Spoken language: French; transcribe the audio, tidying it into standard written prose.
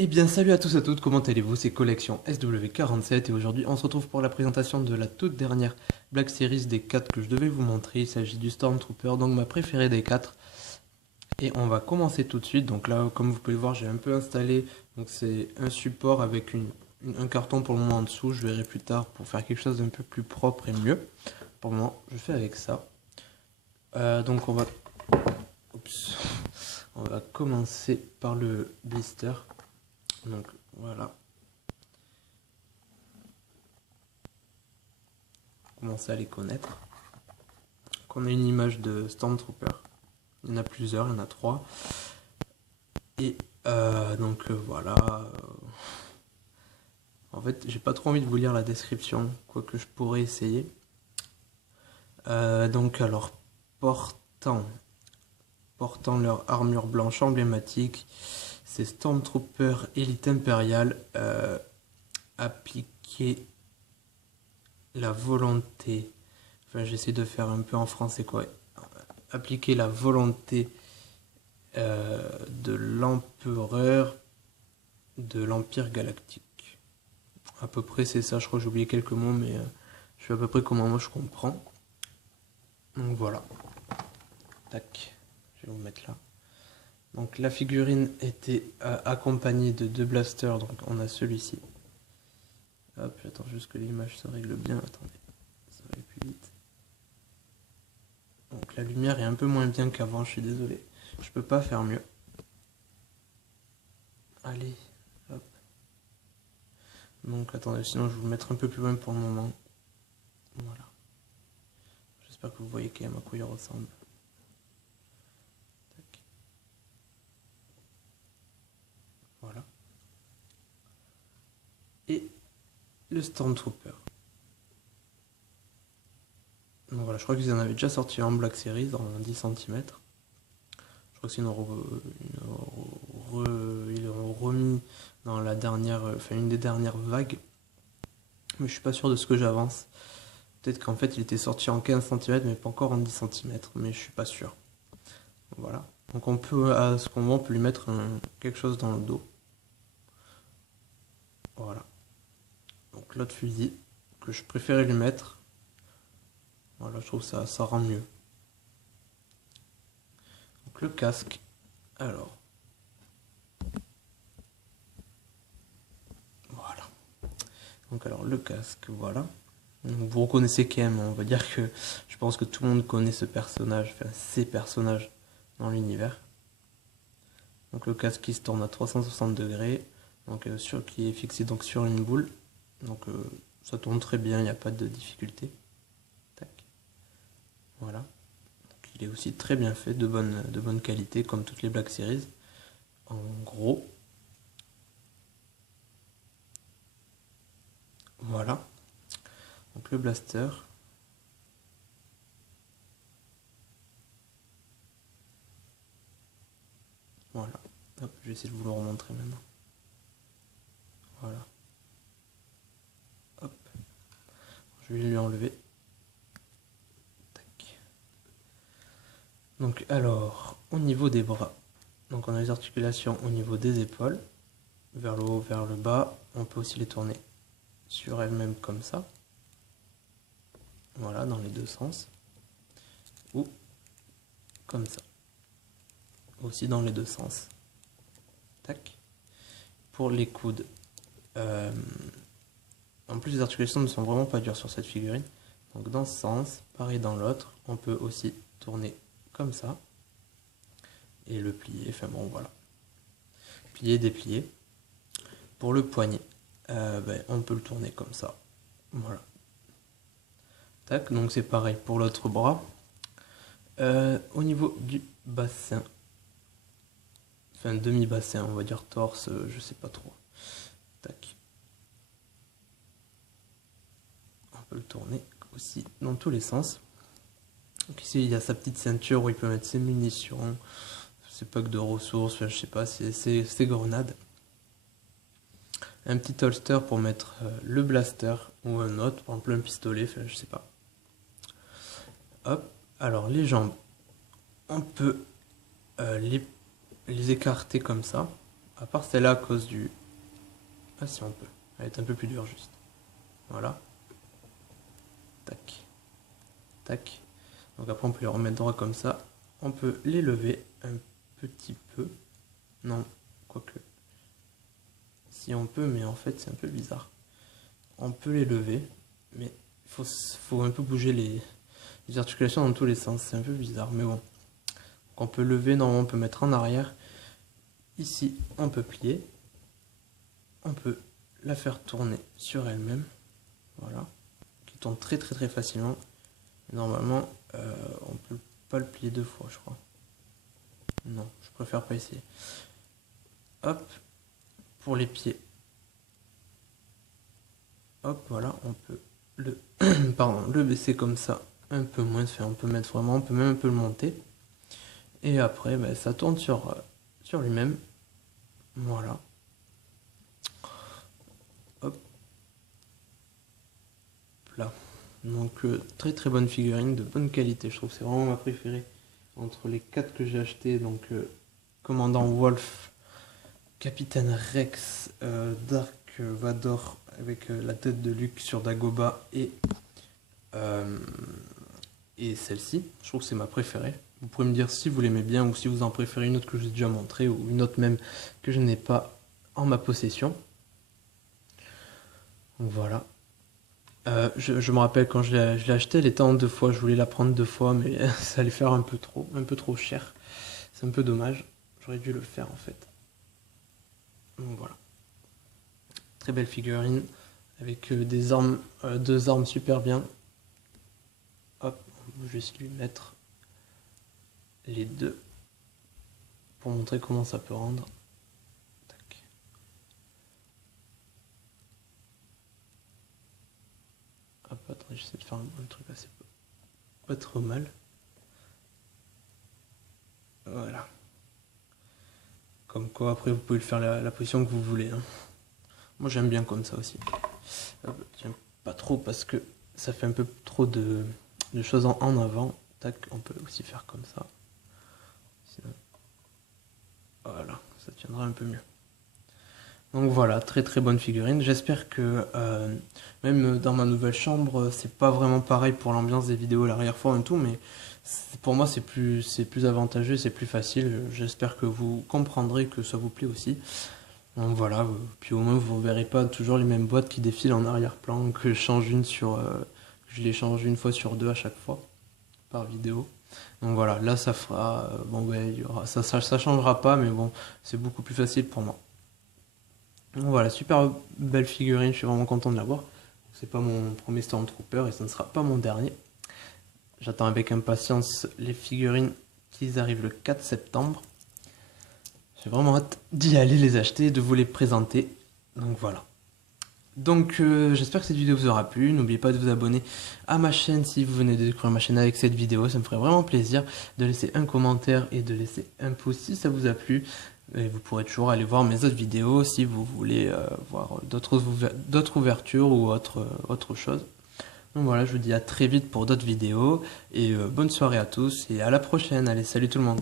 Eh bien salut à tous et à toutes, comment allez-vous? C'est Collection SW47 et aujourd'hui on se retrouve pour la présentation de la toute dernière Black Series des 4 que je devais vous montrer. Il s'agit du Stormtrooper, donc ma préférée des 4. Et on va commencer tout de suite. Donc là, comme vous pouvez le voir, j'ai un peu installé. Donc c'est un support avec un carton pour le moment en dessous. Je verrai plus tard pour faire quelque chose d'un peu plus propre et mieux. Pour le moment, je fais avec ça. Donc Oups. On va commencer par le blister. Donc voilà. Commencer à les connaître. Donc on a une image de Stormtrooper. Il y en a plusieurs, il y en a 3. Et voilà. En fait, j'ai pas trop envie de vous lire la description, quoique je pourrais essayer. Alors, portant, portant leur armure blanche emblématique, c'est Stormtrooper Elite Impériale. Appliquer la volonté. Enfin, j'essaie de faire un peu en français, quoi. Appliquer la volonté de l'empereur de l'Empire Galactique. À peu près c'est ça, je crois que j'ai oublié quelques mots, mais je suis à peu près comment moi je comprends. Donc voilà. Tac, je vais vous mettre là. Donc la figurine était accompagnée de 2 blasters, donc on a celui-ci. Hop, j'attends juste que l'image se règle bien, attendez, ça va aller plus vite. Donc la lumière est un peu moins bien qu'avant, je suis désolé. Je peux pas faire mieux. Allez, hop. Donc attendez, sinon je vais vous le mettre un peu plus loin pour le moment. Voilà. J'espère que vous voyez quand même à quoi il ressemble. Tac. Voilà. Et le Stormtrooper. Donc voilà, je crois qu'ils en avaient déjà sorti en Black Series en 10 cm. Je crois que c'est ils l'ont remis dans la dernière, enfin une des dernières vagues. Mais je suis pas sûr de ce que j'avance. Peut-être qu'en fait il était sorti en 15 cm mais pas encore en 10 cm, mais je suis pas sûr. Voilà. Donc on peut, à ce moment, on peut lui mettre quelque chose dans le dos. Voilà. Donc l'autre fusil que je préférais lui mettre. Voilà, je trouve ça rend mieux. Donc le casque. Alors. Voilà. Donc alors le casque, voilà. Donc, vous reconnaissez quand même, on va dire que je pense que tout le monde connaît ce personnage, enfin ces personnages dans l'univers. Donc le casque qui se tourne à 360 degrés, donc qui est fixé donc sur une boule. Donc ça tourne très bien, il n'y a pas de difficulté. Tac. Voilà. Donc, il est aussi très bien fait, de bonne qualité, comme toutes les Black Series. En gros. Voilà. Donc le blaster. Voilà. Hop, je vais essayer de vous le remontrer maintenant. Voilà. Hop. Je vais lui enlever. Tac. Donc alors, au niveau des bras. Donc on a les articulations au niveau des épaules. Vers le haut, vers le bas. On peut aussi les tourner sur elles-mêmes comme ça. Voilà, dans les deux sens. Ou comme ça. Aussi dans les deux sens. Tac. Pour les coudes. En plus, les articulations ne sont vraiment pas dures sur cette figurine. Donc dans ce sens, pareil dans l'autre, on peut aussi tourner comme ça. Et le plier, enfin bon voilà. Plier, déplier. Pour le poignet, on peut le tourner comme ça. Voilà. Tac, donc c'est pareil pour l'autre bras. Au niveau du bassin, enfin demi-bassin, on va dire torse, je sais pas trop. Tac. On peut le tourner aussi dans tous les sens. Donc ici il y a sa petite ceinture où il peut mettre ses munitions, ses packs de ressources, enfin, je sais pas, ses grenades. Un petit holster pour mettre le blaster ou un autre, par exemple un pistolet, enfin je sais pas. Hop, alors les jambes, on peut les écarter comme ça, À part celle-là à cause du... Ah si on peut. Elle est un peu plus dure juste. Voilà. Tac. Tac. Donc après on peut les remettre droit comme ça. On peut les lever un petit peu. Non, quoique. Si on peut, mais en fait c'est un peu bizarre. On peut les lever, mais il faut un peu bouger les articulations dans tous les sens. C'est un peu bizarre, mais bon. Donc on peut lever, normalement on peut mettre en arrière. Ici, on peut plier. On peut la faire tourner sur elle-même. Voilà. Qui tourne très très très facilement. Et normalement, on peut pas le plier deux fois, je crois. Non, je préfère pas essayer. Hop, pour les pieds. Hop, voilà, on peut le, le baisser comme ça, un peu moins, on peut mettre vraiment, on peut même un peu le monter. Et après, ben, ça tourne sur lui-même. Voilà. Hop. Là. Donc, très très bonne figurine, de bonne qualité. Je trouve que c'est vraiment ma préférée entre les 4 que j'ai acheté. Donc, Commandant Wolf, Capitaine Rex, Dark Vador avec la tête de Luke sur Dagobah et celle-ci. Je trouve que c'est ma préférée. Vous pouvez me dire si vous l'aimez bien ou si vous en préférez une autre que je vous ai déjà montré ou une autre même que je n'ai pas en ma possession. Donc voilà. Je me rappelle quand je l'ai acheté, elle était en 2 fois. Je voulais la prendre 2 fois, mais ça allait faire un peu trop cher. C'est un peu dommage. J'aurais dû le faire en fait. Donc voilà. Très belle figurine avec des armes, 2 armes super bien. Hop, on va juste lui mettre les 2 pour montrer comment ça peut rendre. Tac. Hop, attends, j'essaie de faire un truc assez pas trop mal. Voilà. Comme quoi, après, vous pouvez le faire la position que vous voulez. Hein. Moi, j'aime bien comme ça aussi. J'aime pas trop parce que ça fait un peu trop de choses en avant. Tac, on peut aussi faire comme ça. Sinon... Voilà, ça tiendra un peu mieux. Donc voilà, très très bonne figurine. J'espère que même dans ma nouvelle chambre, c'est pas vraiment pareil pour l'ambiance des vidéos à l'arrière-fond et tout, mais pour moi c'est plus avantageux, c'est plus facile. J'espère que vous comprendrez que ça vous plaît aussi. Donc voilà, puis au moins vous ne verrez pas toujours les mêmes boîtes qui défilent en arrière-plan, que je change je les change une fois sur 2 à chaque fois par vidéo. Donc voilà, là ça fera, bon ouais, ça changera pas, mais bon, c'est beaucoup plus facile pour moi. Donc voilà, super belle figurine, je suis vraiment content de l'avoir. C'est pas mon premier Stormtrooper et ce ne sera pas mon dernier. J'attends avec impatience les figurines qui arrivent le 4 septembre. J'ai vraiment hâte d'y aller les acheter, de vous les présenter. Donc voilà. Donc j'espère que cette vidéo vous aura plu. N'oubliez pas de vous abonner à ma chaîne si vous venez de découvrir ma chaîne avec cette vidéo. Ça me ferait vraiment plaisir de laisser un commentaire et de laisser un pouce si ça vous a plu. Et vous pourrez toujours aller voir mes autres vidéos si vous voulez voir d'autres ouvertures ou autre chose. Donc voilà, je vous dis à très vite pour d'autres vidéos. Et bonne soirée à tous et à la prochaine. Allez, salut tout le monde.